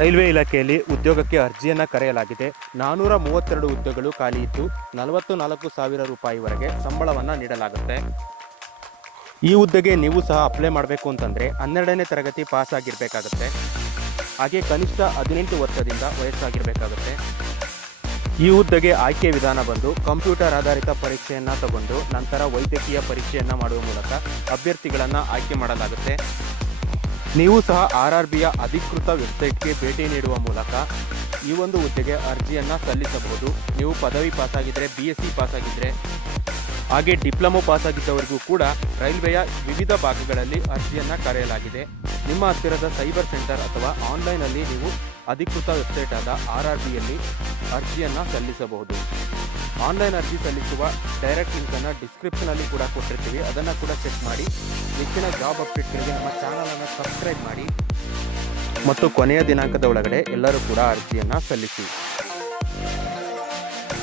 Railway ಇಲಾಖೆಯಲ್ಲಿ ಉದ್ಯೋಗಕ್ಕೆ ಅರ್ಜಿಯನ್ನು ಕರೆಯಲಾಗಿದೆ. ನಾನೂರ ಮೂವತ್ತೆರಡು ಹುದ್ದೆಗಳು ಖಾಲಿ ಇದ್ದು ನಲವತ್ತು ನಾಲ್ಕು ಸಾವಿರ ರೂಪಾಯಿವರೆಗೆ ಸಂಬಳವನ್ನು ನೀಡಲಾಗುತ್ತೆ. ಈ ಹುದ್ದೆಗೆ ನೀವು ಸಹ ಅಪ್ಲೈ ಮಾಡಬೇಕು ಅಂತಂದರೆ ಹನ್ನೆರಡನೇ ತರಗತಿ ಪಾಸ್ ಆಗಿರಬೇಕಾಗತ್ತೆ. ಹಾಗೆ ಕನಿಷ್ಠ ಹದಿನೆಂಟು ವರ್ಷದಿಂದ ವಯಸ್ಸಾಗಿರಬೇಕಾಗುತ್ತೆ. ಈ ಹುದ್ದೆಗೆ ಆಯ್ಕೆ ವಿಧಾನ ಬಂದು ಕಂಪ್ಯೂಟರ್ ಆಧಾರಿತ ಪರೀಕ್ಷೆಯನ್ನು ತಗೊಂಡು ನಂತರ ವೈದ್ಯಕೀಯ ಪರೀಕ್ಷೆಯನ್ನು ಮಾಡುವ ಮೂಲಕ ಅಭ್ಯರ್ಥಿಗಳನ್ನು ಆಯ್ಕೆ ಮಾಡಲಾಗುತ್ತೆ. ನೀವು ಸಹ ಆರ್ ಆರ್ ಬಿಯ ಅಧಿಕೃತ ವೆಬ್ಸೈಟ್ಗೆ ಭೇಟಿ ನೀಡುವ ಮೂಲಕ ಈ ಒಂದು ಹುದ್ದೆಗೆ ಅರ್ಜಿಯನ್ನು ಸಲ್ಲಿಸಬಹುದು. ನೀವು ಪದವಿ ಪಾಸಾಗಿದ್ದರೆ ಬಿ ಎಸ್ ಸಿ ಪಾಸಾಗಿದ್ದರೆ ಹಾಗೆ ಡಿಪ್ಲೊಮೊ ಪಾಸಾಗಿದ್ದವರಿಗೂ ಕೂಡ ರೈಲ್ವೆಯ ವಿವಿಧ ಭಾಗಗಳಲ್ಲಿ ಅರ್ಜಿಯನ್ನು ಕರೆಯಲಾಗಿದೆ. ನಿಮ್ಮ ಹತ್ತಿರದ ಸೈಬರ್ ಸೆಂಟರ್ ಅಥವಾ ಆನ್ಲೈನಲ್ಲಿ ನೀವು ಅಧಿಕೃತ ವೆಬ್ಸೈಟ್ ಆದ ಆರ್ ಆರ್ ಬಿಯಲ್ಲಿ ಅರ್ಜಿಯನ್ನು ಸಲ್ಲಿಸಬಹುದು. ಆನ್ಲೈನ್ ಅರ್ಜಿ ಸಲ್ಲಿಸುವ ಡೈರೆಕ್ಟ್ ಲಿಂಕನ್ನು ಡಿಸ್ಕ್ರಿಪ್ಷನಲ್ಲಿ ಕೂಡ ಕೊಟ್ಟಿರ್ತೀವಿ. ಅದನ್ನು ಕೂಡ ಚೆಕ್ ಮಾಡಿ ಹೆಚ್ಚಿನ ಜಾಬ್ ಅಪ್ಡೇಟ್ಗಳಿಗೆ ನಮ್ಮ ಚಾನಲನ್ನು ಸಬ್ಸ್ಕ್ರೈಬ್ ಮಾಡಿ. ಮತ್ತು ಕೊನೆಯ ದಿನಾಂಕದ ಒಳಗಡೆ ಎಲ್ಲರೂ ಕೂಡ ಅರ್ಜಿಯನ್ನು ಸಲ್ಲಿಸಿ.